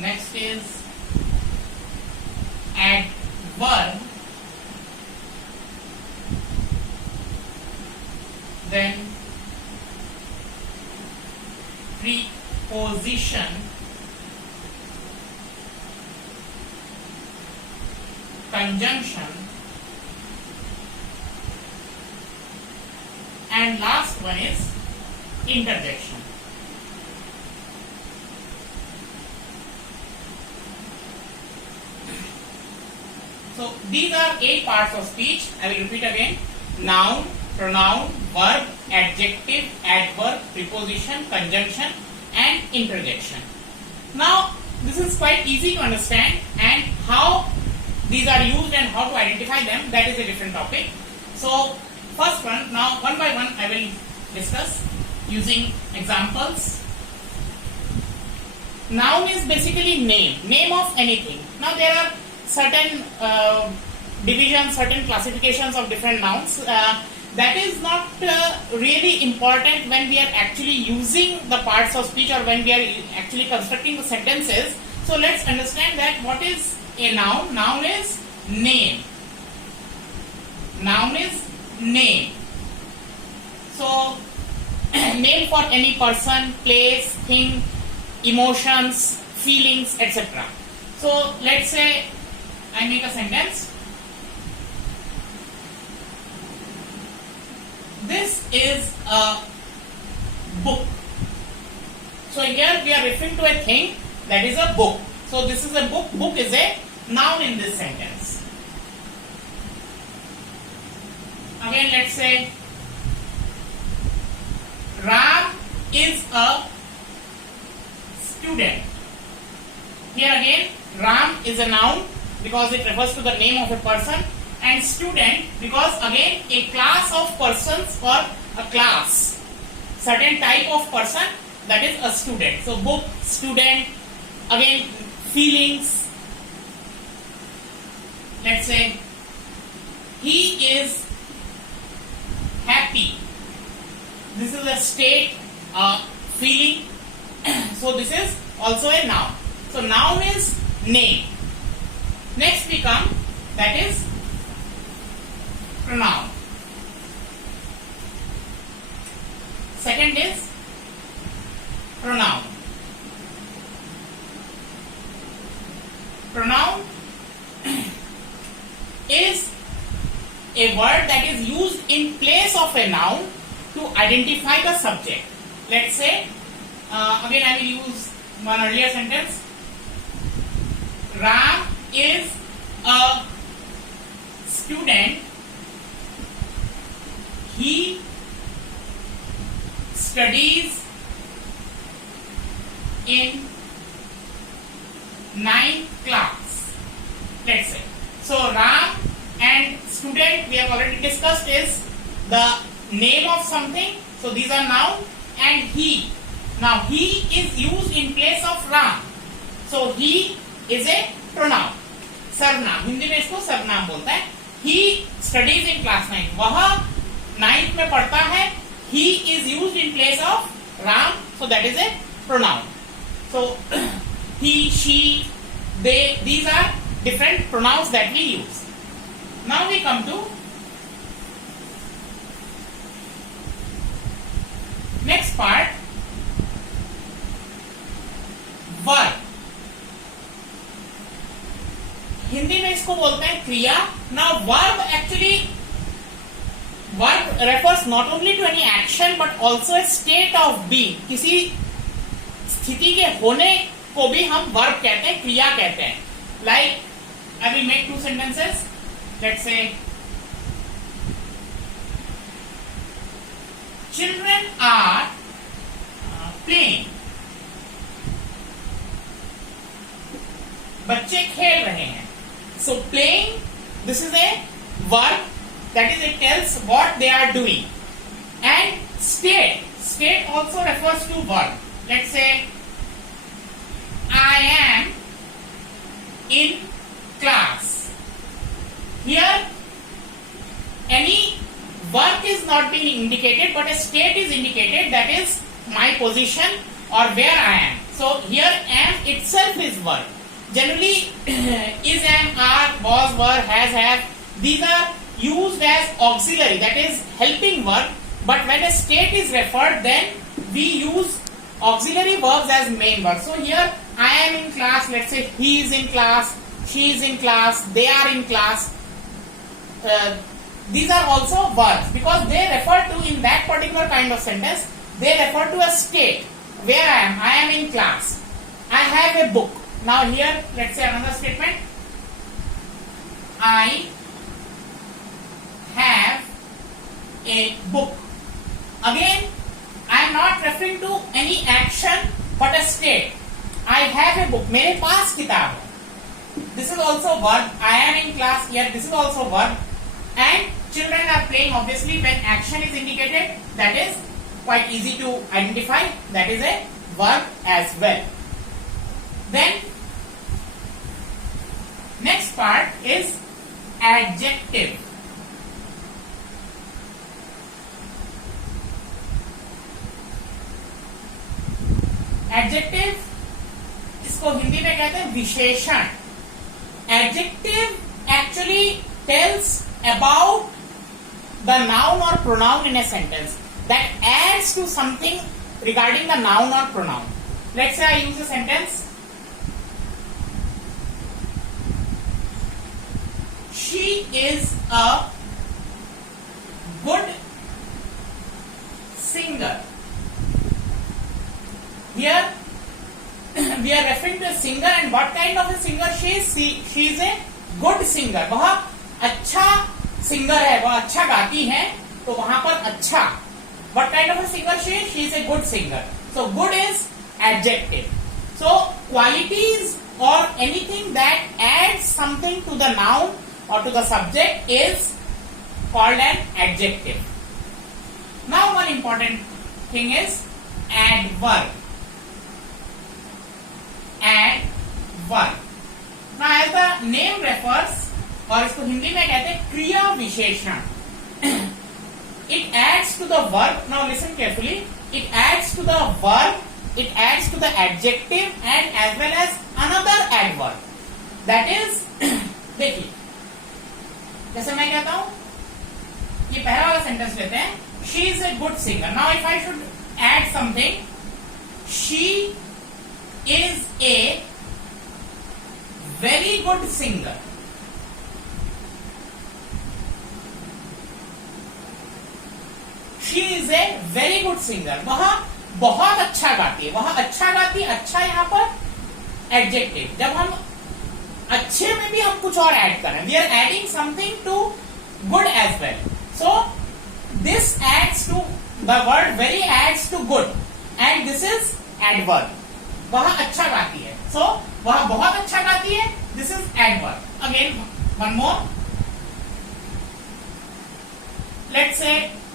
Next is adverb. Then preposition. Conjunction. And last one is interjection. So these are 8 parts of speech. I will repeat again. Noun, pronoun, verb, adjective, adverb, preposition, conjunction and interjection. Now this is quite easy to understand, and how these are used and how to identify them, that is a different topic. So first one, now one by one I will discuss using examples. Noun is basically name of anything. Now there are certain divisions, certain classifications of different nouns. That is not really important when we are actually using the parts of speech or when we are actually constructing the sentences. So let's understand that what is a noun. Noun is name. Noun is name. So name for any person, place, thing, emotions, feelings, etc. So let's say I make a sentence. This is a book. So here we are referring to a thing, that is a book. So this is a book. Book is a noun in this sentence. Again, let's say Ram is a student. Here again, Ram is a noun because it refers to the name of a person, and student because again a class of persons or a class, certain type of person, that is a student. So book, student, again feelings. Let's say he is happy. This is a state, feeling. So this is also a noun. So noun is name. Next we come, that is pronoun. Second is pronoun. Pronoun is a word that is used in place of a noun to identify the subject. Let's say, again I will use one earlier sentence. Ram is a student. He studies in 9th class. Let's say. So Ram and student we have already discussed is the name of something. So these are noun, and he. Now he is used in place of Ram. So he is a pronoun. सर्वनाम, हिंदी में इसको सर्वनाम बोलता है. He studies in class 9. वह 9th में पढ़ता है. He is used in place of Ram. So that is a pronoun. So he, she, they, these are different pronouns that we use. Now we come to next part, verb. Hindi में इसको बोलते हैं क्रिया. Now verb actually, verb refers not only to any action but also a state of being. किसी स्थिति के होने को भी हम verb कहते हैं, क्रिया कहते हैं. Like I will make 2 sentences. Let's say children are playing. बच्चे खेल रहे हैं. So playing, this is a verb, that is it tells what they are doing. And state, state also refers to verb. Let's say I am in class. Here any work is not being indicated but a state is indicated, that is my position or where I am. So here am itself is verb. Generally, is, am, are, was, were, has, have, these are used as auxiliary, that is helping verb. But when a state is referred, then we use auxiliary verbs as main verb. So here I am in class, let's say he is in class, she is in class, they are in class. These are also verbs because they refer to, in that particular kind of sentence, they refer to a state. Where I am in class, I have a book. Now here let's say another statement, I have a book. Again, I am not referring to any action but a state. I have a book. मेरे पास किताब है. This is also verb. I am in class. Here this is also verb. And children are playing. Obviously, when action is indicated, that is quite easy to identify. That is a verb as well. Then next part is adjective. Adjective इसको हिंदी में कहते हैं विशेषण. Adjective actually tells about the noun और pronoun in a sentence that adds to something regarding the noun और pronoun. Let's say I use a sentence, she is a good singer. Here we are referring to a singer, and what kind of a singer she is? She is a good singer. वह अच्छा singer है, वह अच्छा गाती है, तो वहां पर अच्छा. What kind of a singer she is? She is a good singer. So good is adjective. So qualities or anything that adds something to the noun or to the subject is called an adjective. Now one important thing is adverb. Adverb. Now as the name refers, और इसको हिंदी में कहते हैं क्रिया विशेषण. It adds to the verb. Now listen carefully. It adds to the verb. It adds to the adjective and as well as another adverb. That is, देखिए, जैसे मैं कहता हूं, ये पहला वाला सेंटेंस लेते हैं, she is a good singer. Now if I should add something, she is a very good singer. She is a very good singer. वह बहुत अच्छा गाती है. वह अच्छा गाती है. अच्छा यहां पर एडजेक्टिव. जब हम अच्छे में भी हम कुछ और ऐड करें, we are adding something to good as well. So this adds to the word very adds to good and this is adverb. वह अच्छा गाती है. सो वह बहुत अच्छा गाती है. This is adverb. Again one more. Let's say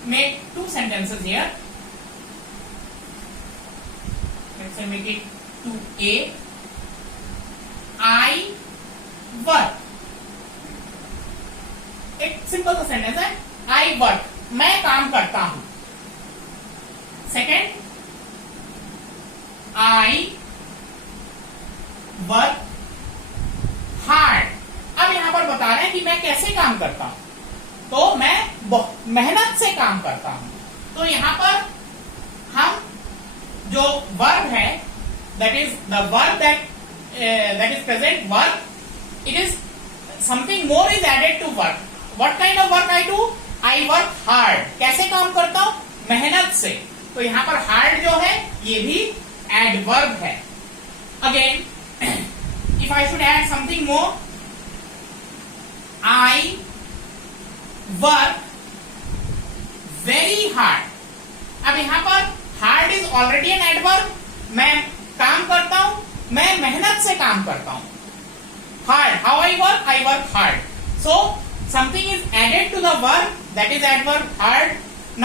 make two sentences here. Let's say make it 2A. I work. एक सिंपल सा सेंटेंस है. I work. मैं काम करता हूं. Second, I work hard. अब यहां पर बता रहे हैं कि मैं कैसे काम करता हूं. तो मैं मेहनत से काम करता हूं. तो यहां पर हम जो वर्ब है, that is the verb that is present verb, it is something more is added to work. What kind of work I do? I work hard. कैसे काम करता हूं? मेहनत से. तो यहां पर हार्ड जो है ये भी एडवर्ब है. Again if I should add something more, I work very hard. अब यहां पर hard is already an adverb. मैं काम करता हूं, मैं मेहनत से काम करता हूं. Hard, how I work? I work hard. So something is added to the verb, that is adverb hard.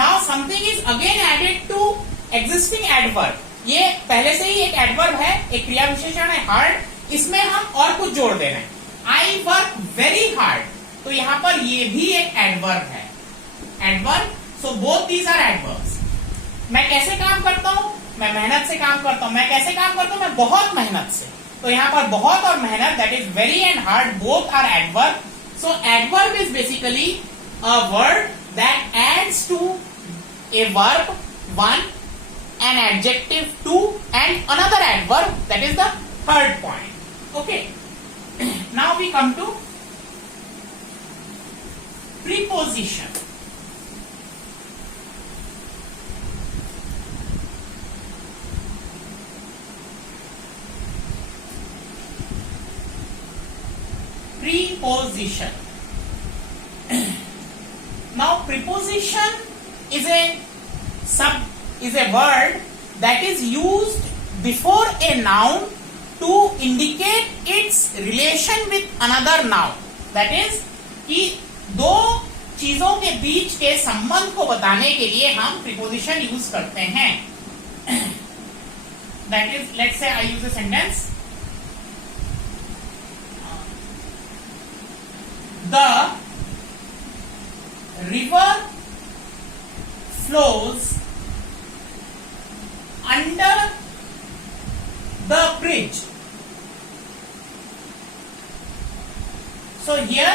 Now something is again added to existing adverb. ये पहले से ही एक एडवर्ब है, एक क्रिया विशेषण है हार्ड. इसमें हम और कुछ जोड़ दे रहे हैं. I work very hard. तो यहां पर ये भी एक एडवर्ब है. Adverb. So both these are adverbs. मैं कैसे काम करता हूं? मैं मेहनत से काम करता हूं. मैं कैसे काम करता हूं? मैं बहुत मेहनत से, तो यहाँ पर बहुत और मेहनत, that is very and hard, both are adverb. So adverb is basically a word that adds to a verb one, an adjective two, and another adverb, that is the third point. Okay. Now we come to preposition. Preposition. Now preposition is a word that is used before a noun to indicate its relation with another noun. That is कि दो चीजों के बीच के संबंध को बताने के लिए हम preposition यूज करते हैं. That is, let's say I use a sentence. The river flows under the bridge. So here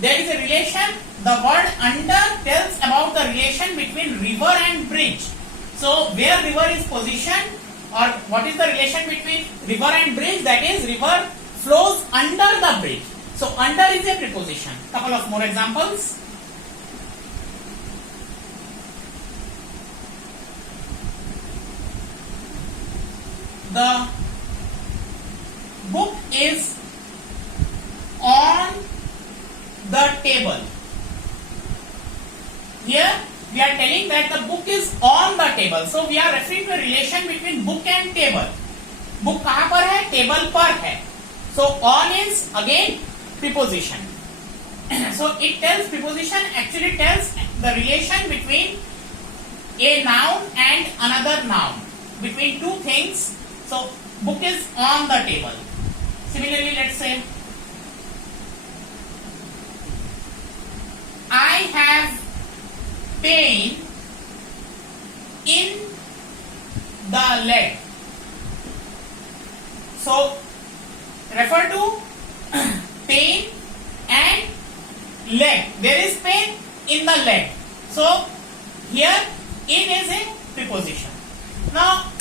there is a relation. The word under tells about the relation between river and bridge. So where river is positioned, or what is the relation between river and bridge? That is, river flows under the bridge. So under is a preposition. Couple of more examples. The book is on the table. Here we are telling that the book is on the table. So we are referring to a relation between book and table. Book कहाँ पर है? Table पर है. So on is again preposition. So it tells, preposition actually tells the relation between a noun and another noun, between two things. So book is on the table. Similarly, let's say I have pain in the leg. So refer to pain and leg. There is pain in the leg. So here in is a preposition. Now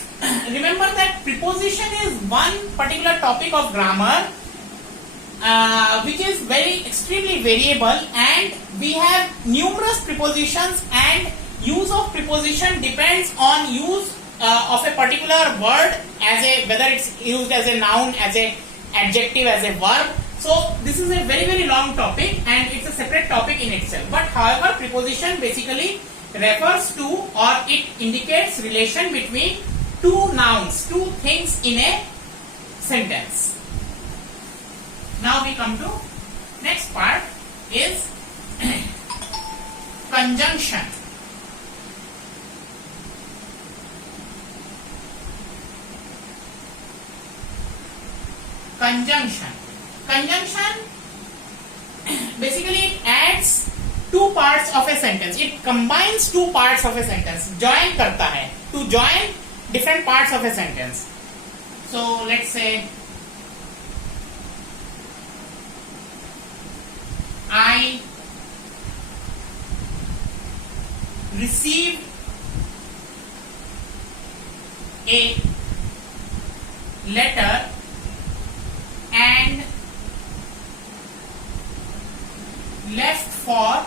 remember that preposition is one particular topic of grammar which is very extremely variable, and we have numerous prepositions, and use of preposition depends on use of a particular word, as a, whether it's used as a noun, as a adjective, as a verb. So this is a very very long topic, and it's a separate topic in itself. But however, preposition basically refers to, or it indicates relation between two nouns, two things in a sentence. Now we come to next part is conjunction. Conjunction basically it adds two parts of a sentence. It combines two parts of a sentence. Join करता है, to join different parts of a sentence. So let's say I received a letter and left for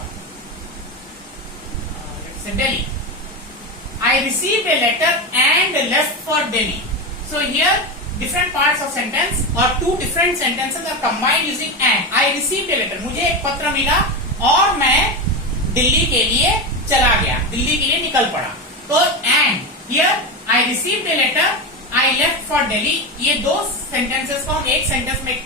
let's say Delhi. I received a letter and left for Delhi. So here different parts of sentence or two different sentences are combined using and. I received a letter. मुझे एक पत्र मिला और मैं दिल्ली के लिए चला गया, दिल्ली के लिए निकल पड़ा. तो and here I received a letter, I left for Delhi. ये दो sentences को हम एक sentence में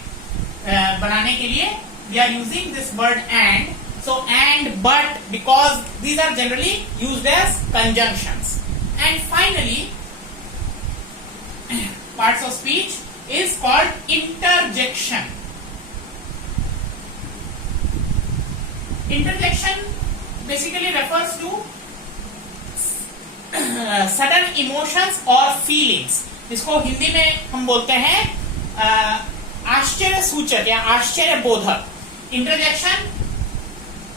बनाने के लिए we are using this word and. So and, but, because these are generally used as conjunctions. And finally, parts of speech is called interjection. Interjection basically refers to sudden emotions or feelings. इसको हिंदी में हम बोलते हैं आश्चर्य सूचक या आश्चर्य बोधक। Interjection,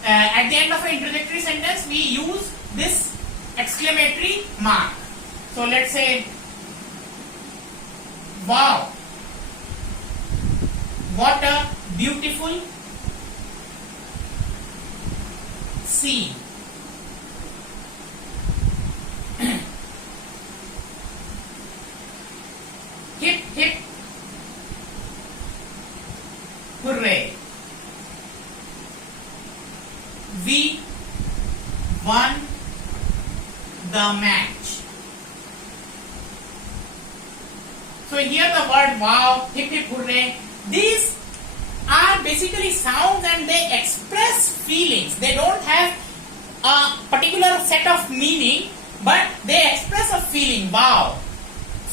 at the end of an introductory sentence we use this exclamatory mark. So let's say, wow, what a beautiful scene. Hip hip hooray, we won the match. So here the word wow, hip hip hooray, these are basically sounds and they express feelings. They don't have a particular set of meaning, but they express a feeling. Wow,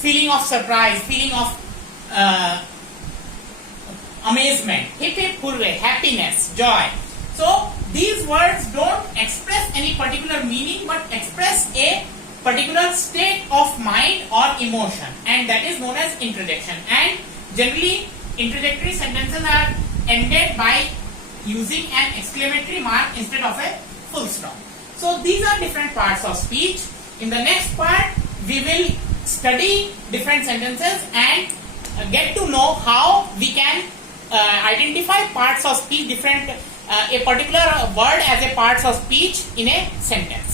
feeling of surprise, feeling of amazement. Hip hip hooray, happiness, joy. So these words don't express any particular meaning but express a particular state of mind or emotion, and that is known as interjection. And generally interjectory sentences are ended by using an exclamatory mark instead of a full stop. So these are different parts of speech. In the next part we will study different sentences and get to know how we can identify parts of speech, different a particular word as a parts of speech in a sentence.